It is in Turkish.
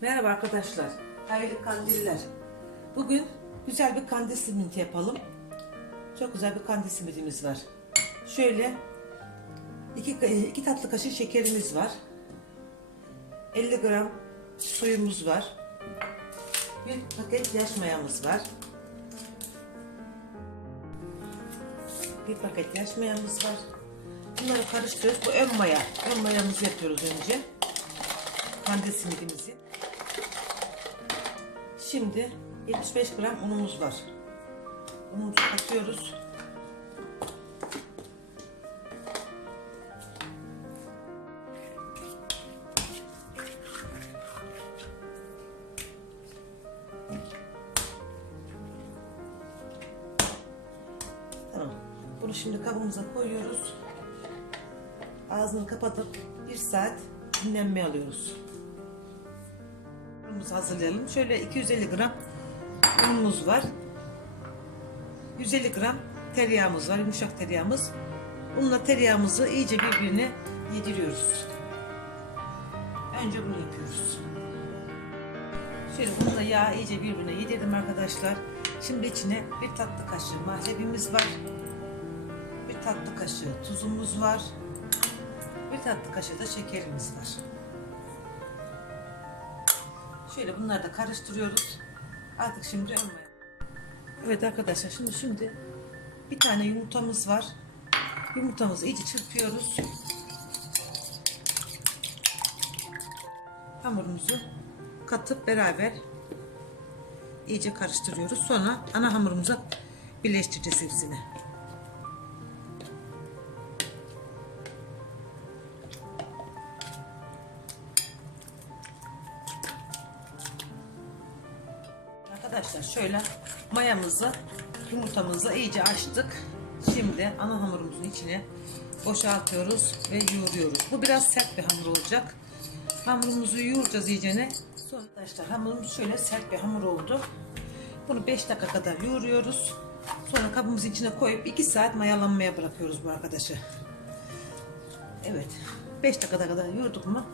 Merhaba arkadaşlar. Hayırlı kandiller. Bugün güzel bir kandil simidi yapalım. Çok güzel bir kandil simidimiz var. Şöyle iki, iki tatlı kaşık şekerimiz var. 50 gram suyumuz var. Bir paket yaş mayamız var. Bir paket yaş mayamız var. Bunları karıştırıyoruz. Bu ön maya. Ön mayamızı yapıyoruz önce. Kandil simidimizi. Şimdi 75 gram unumuz var. Unumuzu katıyoruz. Tamam. Bunu şimdi kabımıza koyuyoruz. Ağzını kapatıp bir saat dinlenmeye alıyoruz. Unumuzu hazırlayalım. Şöyle 250 gram unumuz var. 150 gram tereyağımız var. Yumuşak tereyağımız. Unla tereyağımızı iyice birbirine yediriyoruz. Önce bunu yapıyoruz. Şöyle unla yağ iyice birbirine yedirdim arkadaşlar. Şimdi içine bir tatlı kaşığı mahlebimiz var. Bir tatlı kaşığı tuzumuz var. Bir tatlı kaşığı da şekerimiz var. Şöyle bunları da karıştırıyoruz. Artık şimdi olmaya. Evet arkadaşlar şimdi şimdi bir tane yumurtamız var. Yumurtamızı iyice çırpıyoruz. Hamurumuzu katıp beraber iyice karıştırıyoruz. Sonra ana hamurumuza birleştireceğiz hepsini. Arkadaşlar şöyle mayamızı yumurtamızı iyice açtık. Şimdi ana hamurumuzun içine boşaltıyoruz ve yoğuruyoruz. Bu biraz sert bir hamur olacak. Hamurumuzu yoğuracağız iyicene. Sonra arkadaşlar hamurumuz şöyle sert bir hamur oldu. Bunu 5 dakika kadar yoğuruyoruz. Sonra kabımızın içine koyup 2 saat mayalanmaya bırakıyoruz bu arkadaşı. Evet. 5 dakika kadar yoğurduk mu